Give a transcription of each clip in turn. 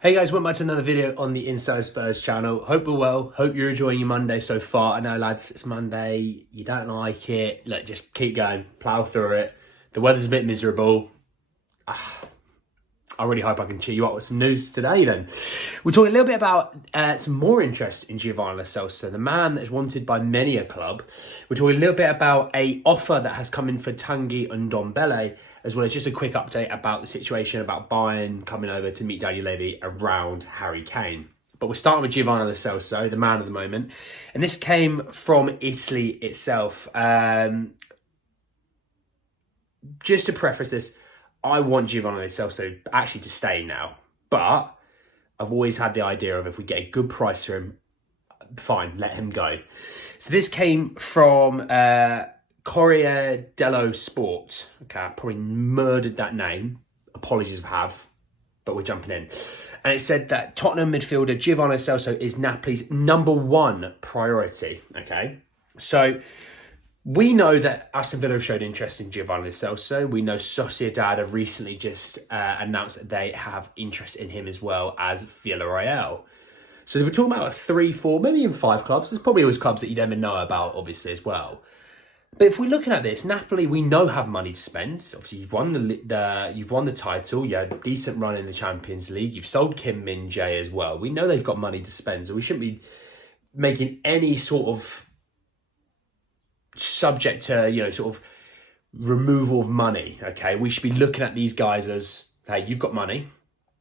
Hey guys, welcome back to another video on the Inside Spurs channel. Hope you're well. Hope you're enjoying your Monday so far. I know, lads, it's Monday. You don't like it. Look, just keep going. Plough through it. The weather's a bit miserable. I really hope I can cheer you up with some news today then. We're talking a little bit about some more interest in Giovanni Lo Celso, the man that is wanted by many a club. We're talking a little bit about an offer that has come in for Tanguy and Ndombele, as well as just a quick update about the situation about Bayern coming over to meet Daniel Levy around Harry Kane. But we're starting with Giovanni Lo Celso, the man of the moment. And this came from Italy itself. Just to preface this, I want Giovanni Lo Celso actually to stay now. But I've always had the idea of if we get a good price for him, fine, let him go. So this came from Corriere dello Sport. Okay, I probably murdered that name. Apologies if I have, but we're jumping in. And it said that Tottenham midfielder Giovanni Lo Celso is Napoli's #1 priority. Okay, so we know that Aston Villa have showed interest in Giovanni Lo Celso. We know Sociedad have recently just announced that they have interest in him as well as Villarreal. So we're talking about 3, 4, maybe even 5 clubs. There's probably always clubs that you never know about, obviously, as well. But if we're looking at this, Napoli, we know have money to spend. Obviously, you've won the title. You had a decent run in the Champions League. You've sold Kim Min-jae as well. We know they've got money to spend, so we shouldn't be making any sort of subject to, sort of removal of money, okay? We should be looking at these guys as, hey, you've got money.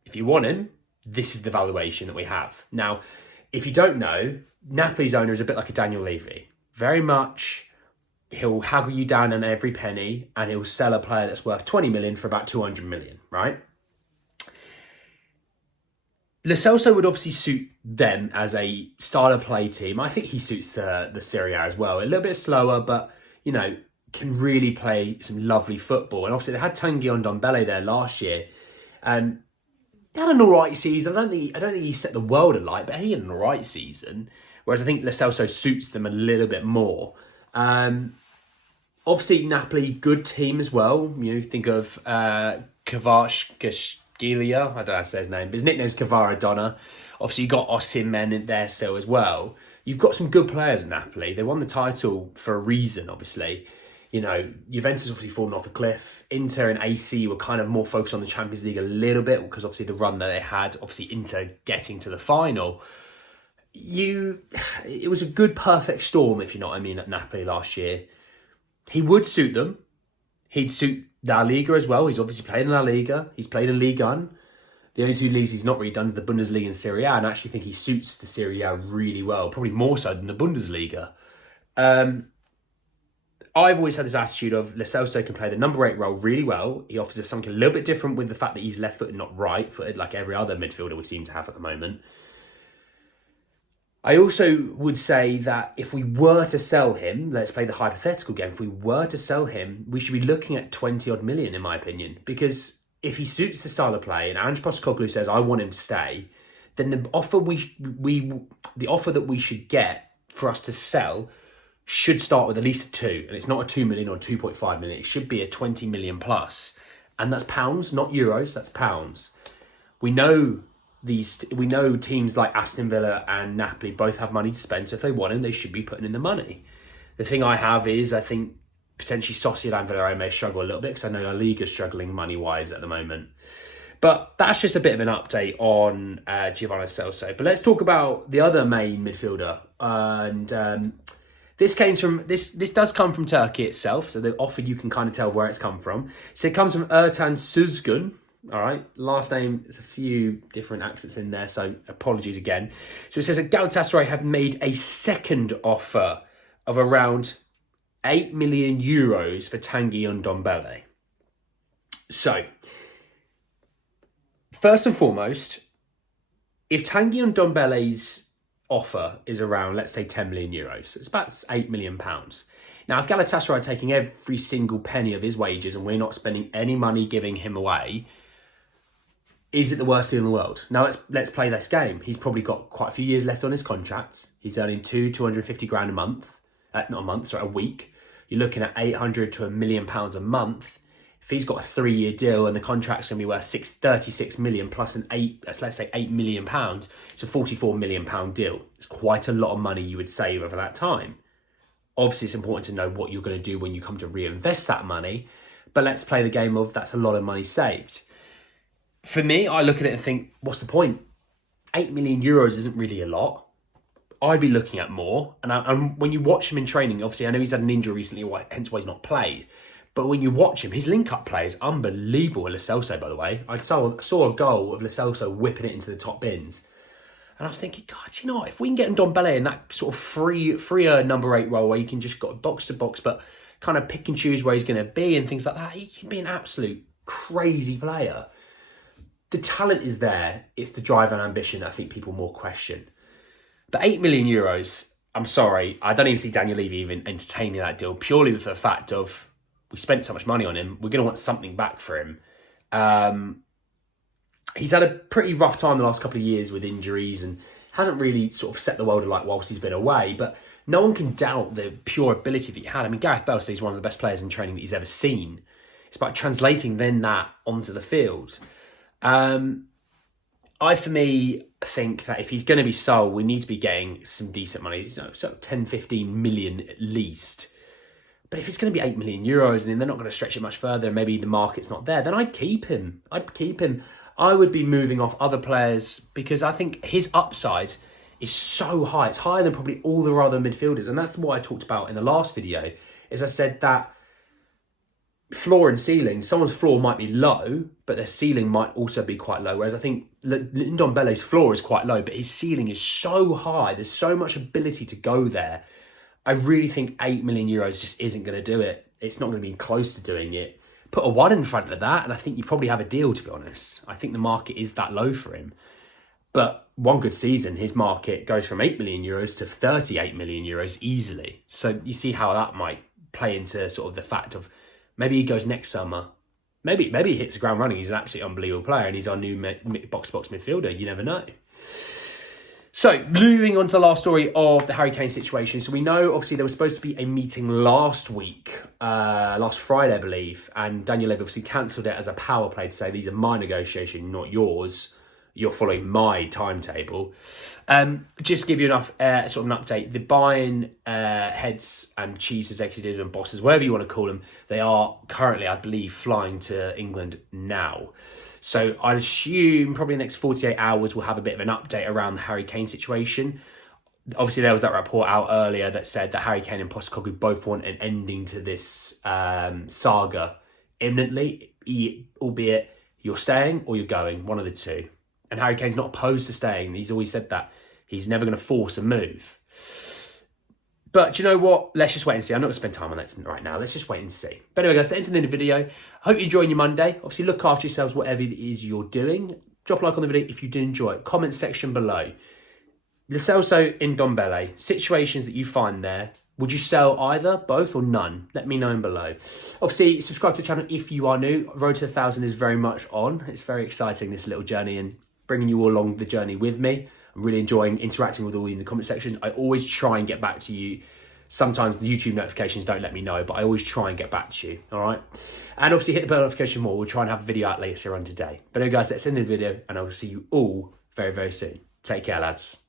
If you want him, this is the valuation that we have. Now, if you don't know, Napoli's owner is a bit like a Daniel Levy. Very much, he'll haggle you down on every penny and he'll sell a player that's worth 20 million for about 200 million, right? Lo Celso would obviously suit them as a style of play team. I think he suits the Serie A as well. A little bit slower, but, can really play some lovely football. And obviously they had Tanguy and Ndombele there last year. They had an all right season. I don't think he set the world alight, but he had an all right season. Whereas I think Lo Celso suits them a little bit more. Obviously Napoli, good team as well. Think of Kvaratskhelia. I don't know how to say his name, but his nickname's Kvaradonna. Obviously, you got Osimhen in there still as well. You've got some good players at Napoli. They won the title for a reason, obviously. Juventus obviously fallen off a cliff. Inter and AC were kind of more focused on the Champions League a little bit because obviously the run that they had, obviously Inter getting to the final. It was a good, perfect storm, if you know what I mean, at Napoli last year. He would suit them. He'd suit La Liga as well. He's obviously played in La Liga. He's played in Ligue 1. The only 2 leagues he's not really done is the Bundesliga and Serie A, and I actually think he suits the Serie A really well, probably more so than the Bundesliga. I've always had this attitude of Lo Celso can play the number 8 role really well. He offers us something a little bit different with the fact that he's left-footed, not right-footed, like every other midfielder we seem to have at the moment. I also would say that if we were to sell him, let's play the hypothetical game, if we were to sell him, we should be looking at 20 odd million, in my opinion. Because if he suits the style of play and Ange Postecoglou says, I want him to stay, then the offer the offer that we should get for us to sell should start with at least a 2. And it's not a 2 million or 2.5 million. It should be a 20 million plus. And that's pounds, not euros, that's pounds. We know teams like Aston Villa and Napoli both have money to spend, so if they want him, they should be putting in the money. The thing I have is, I think potentially Sociedad and Villarreal may struggle a little bit because I know La Liga is struggling money-wise at the moment. But that's just a bit of an update on Giovanni Lo Celso. But let's talk about the other main midfielder. And this does come from Turkey itself, so the offer you can kind of tell where it's come from. So it comes from Ertan Suzgun. All right, last name, there's a few different accents in there, so apologies again. So it says that Galatasaray have made a second offer of around 8 million euros for Tanguy and Ndombele. So, first and foremost, if Tanguy and Ndombele's offer is around, let's say, 10 million euros, it's about £8 million. Now, if Galatasaray are taking every single penny of his wages and we're not spending any money giving him away, is it the worst deal in the world? Now, let's play this game. He's probably got quite a few years left on his contract. He's earning 250 grand a month. Not a month, sorry, a week. You're looking at 800 to £1 million a month. if he's got a 3-year deal and the contract's going to be worth 36 million plus let's say £8 million, it's a £44 million deal. It's quite a lot of money you would save over that time. Obviously, it's important to know what you're going to do when you come to reinvest that money, but let's play the game of that's a lot of money saved. For me, I look at it and think, what's the point? €8 million isn't really a lot. I'd be looking at more. And when you watch him in training, obviously, I know he's had an injury recently, hence why he's not played. But when you watch him, his link-up play is unbelievable with Lo Celso, by the way. I saw a goal of Lo Celso whipping it into the top bins. And I was thinking, God, you know what? If we can get Ndombele in that sort of freer number 8 role where you can just go box to box, but kind of pick and choose where he's going to be and things like that, he can be an absolute crazy player. The talent is there. It's the drive and ambition that I think people more question. But €8 million, I'm sorry, I don't even see Daniel Levy even entertaining that deal, purely for the fact of we spent so much money on him, we're going to want something back for him. He's had a pretty rough time the last couple of years with injuries and hasn't really sort of set the world alight whilst he's been away. But no one can doubt the pure ability that he had. I mean, Gareth Bale says he's one of the best players in training that he's ever seen. It's about translating then that onto the field. I, for me, think that if he's going to be sold, we need to be getting some decent money, so 10, 15 million at least. But if it's going to be €8 million and then they're not going to stretch it much further and maybe the market's not there, then I'd keep him. I would be moving off other players because I think his upside is so high. It's higher than probably all the other midfielders. And that's what I talked about in the last video, is I said that floor and ceiling, someone's floor might be low, but their ceiling might also be quite low. Whereas I think Ndombele's floor is quite low, but his ceiling is so high. There's so much ability to go there. I really think €8 million just isn't going to do it. It's not going to be close to doing it. Put a 1 in front of that, and I think you probably have a deal, to be honest. I think the market is that low for him. But one good season, his market goes from €8 million to €38 million easily. So you see how that might play into sort of the fact of maybe he goes next summer. Maybe he hits the ground running. He's an absolutely unbelievable player, and he's our new box-to-box midfielder. You never know. So, moving on to the last story of the Harry Kane situation. So, we know, obviously, there was supposed to be a meeting last week, last Friday, I believe, and Daniel Levy obviously cancelled it as a power play to say, these are my negotiations, not yours. You're following my timetable. Just to give you enough sort of an update, the Bayern heads and chiefs, executives and bosses, whatever you want to call them, they are currently, I believe, flying to England now. So I'd assume probably in the next 48 hours, we'll have a bit of an update around the Harry Kane situation. Obviously, there was that report out earlier that said that Harry Kane and Postecoglou both want an ending to this saga imminently, albeit you're staying or you're going, one of the two. And Harry Kane's not opposed to staying. He's always said that. He's never going to force a move. But do you know what? Let's just wait and see. I'm not going to spend time on that right now. Let's just wait and see. But anyway, guys, that's the end of the video. I hope you're enjoying your Monday. Obviously, look after yourselves, whatever it is you're doing. Drop a like on the video if you did enjoy it. Comment section below. Lo Celso, Ndombele, situations that you find there. Would you sell either, both, or none? Let me know below. Obviously, subscribe to the channel if you are new. Road to 1,000 is very much on. It's very exciting, this little journey, and bringing you all along the journey with me. I'm really enjoying interacting with all of you in the comment section. I always try and get back to you. Sometimes the YouTube notifications don't let me know, but I always try and get back to you, all right? And obviously hit the bell notification more. We'll try and have a video out later on today. But anyway, guys, that's the end of the video, and I will see you all very, very soon. Take care, lads.